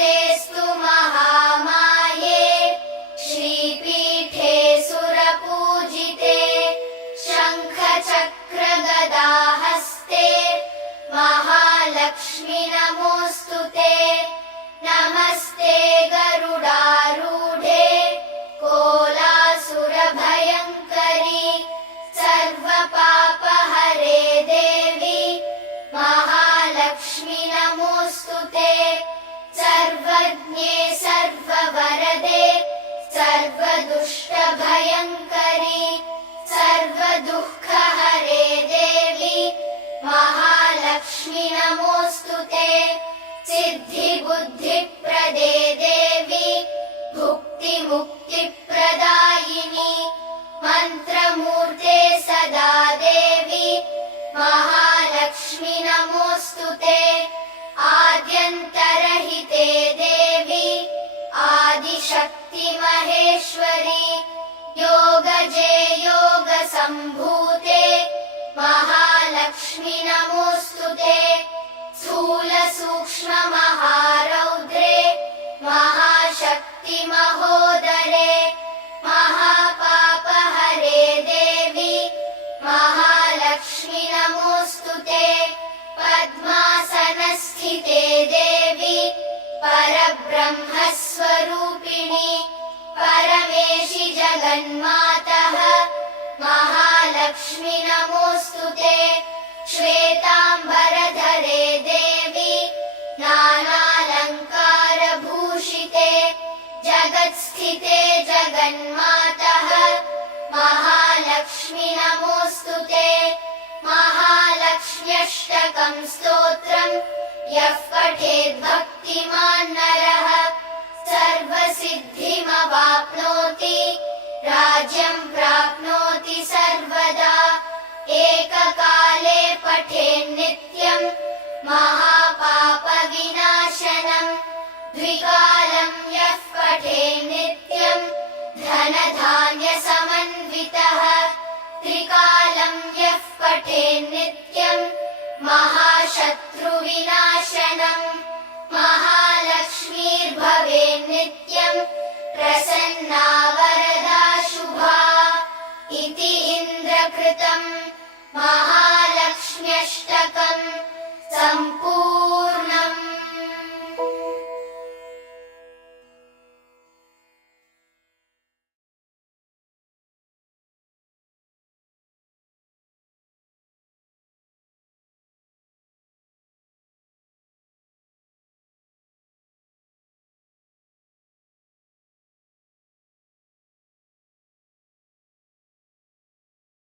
नमस्तेऽस्तु महामाये श्रीपीठे सुरपूजिते शङ्खचक्रगदाहस्ते महालक्ष्मि नमोऽस्तुते। नमस्ते गरुडारूढे कोलासुरभयङ्करि सर्वपापहरे देवी महालक्ष्मि नमोऽस्तुते। सर्वज्ञे सर्ववरदे सर्वदुष्टभयङ्करि सर्वदुःखहरे देवी महालक्ष्मि नमोऽस्तुते। सिद्धिबुद्धिप्रदे देवी भुक्तिमुक्तिप्रदायिनी मन्त्रमूर्ते सदा देवी महालक्ष्मि नमोऽस्तुते। आद्यन्तरहिते देवी आदिशक्ति महेश्वरी योगजे योगसम्भूते महालक्ष्मि नमोऽस्तुते। स्थूलसूक्ष्म महारौद्रे महाशक्ति महोदरे महापापहरे देवी महालक्ष्मि नमोऽस्तुते। पद्मासनस्थिते देवी परब्रह्मस्वरूपिणी परमेशि जगन्मातः महालक्ष्मि नमोऽस्तुते। श्वेताम्बरधरे देवी नानालङ्कारभूषिते जगत्स्थिते जगन्मातः महालक्ष्मि नमोऽस्तुते। महालक्ष्म्यष्टकं स्तोत्रम् यः पठेत् भक्तिमान् नरः सर्वसिद्धिमवाप्नोति राज्यं प्राप्नोति सर्वदा। एककाले पठेन्नित्यं महापापविनाशनम् द्विकालं यः पठेन्नित्यं धनधान्यसमन्वितः त्रिकालं यः पठेन्नित्यं महाशत्रुविनाशनम् महालक्ष्मीर्भवेन्नित्यं प्रसन्ना